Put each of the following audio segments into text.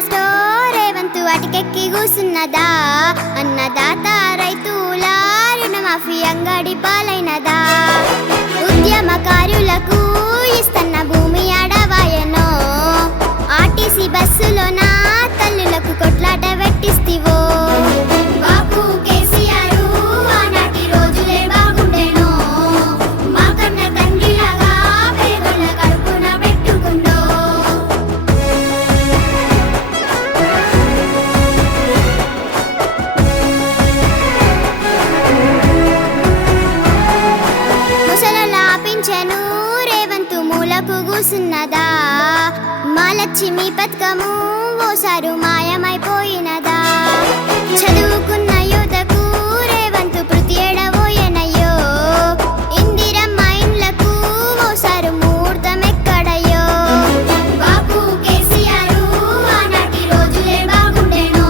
manifesto Revanth అటికెక్కి కూసున్నదా అన్నదాత రైతుల రుణమాఫీ అంగడి పాలైనదా ఉద్యమకారులకు ఇస్తన్న భూమి అడవాయనో ఆర్టీసీ బస్సులో నా తల్లులకు కొట్లాట పెట్టిస్తివో బాపు కేసీఆర్ ఆనాటి రోజులే బాగుండేనో మా కన్న తండ్రిలాగా పేదల కడుపున పెట్టుకుండో ముసలలా పింఛను రేవంతు మూలకు కూసున్నదా మా లక్ష్మి పథకము ఓసారు మాయమైపోయినదా చదువుకున్న యువతకు రేవంతు ప్రతి ఏడవోయనయ్యో ఇందిరమ్మ ఇండ్లకు ఓసారు ముహూర్తం ఎక్కడయ్యో బాపు కేసీఆర్ ఆనాటి రోజులే బాగుండేనో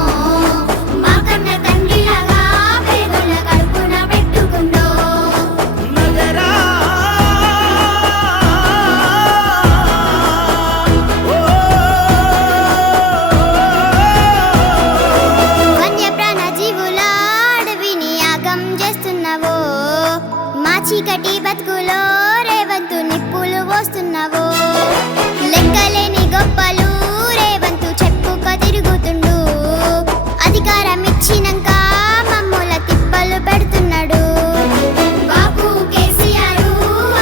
మా కన్న తండ్రిలాగా పేదల కడుపున పెట్టుకుండో వన్యప్రాణ జీవుల అడవిని యాగం చేస్తున్నావో మా చీకటి బతుకులో రేవంతు నిప్పులు పోస్తున్నావో లెక్కలేని గొప్పలు రేవంతు చెప్పుక తిరుగుతుండు అధికారం ఇచ్చినాక మమ్ముల తిప్పలు పెడుతున్నాడు బాపు కేసీఆర్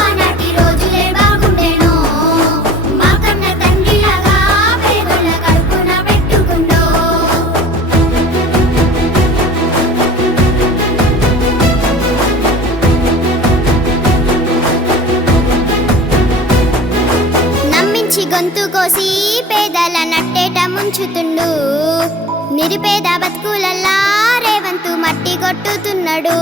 ఆనాటి రోజులే బాగుండేనో మా కన్న తండ్రిలాగా పేదల కడుపున పెట్టుకుండో నమ్మించి గొంతు కోసి పేదల నట్టేట ముంచుతుండు నిరుపేద బతుకులల్లా రేవంతు మట్టి కొట్టుతున్నాడు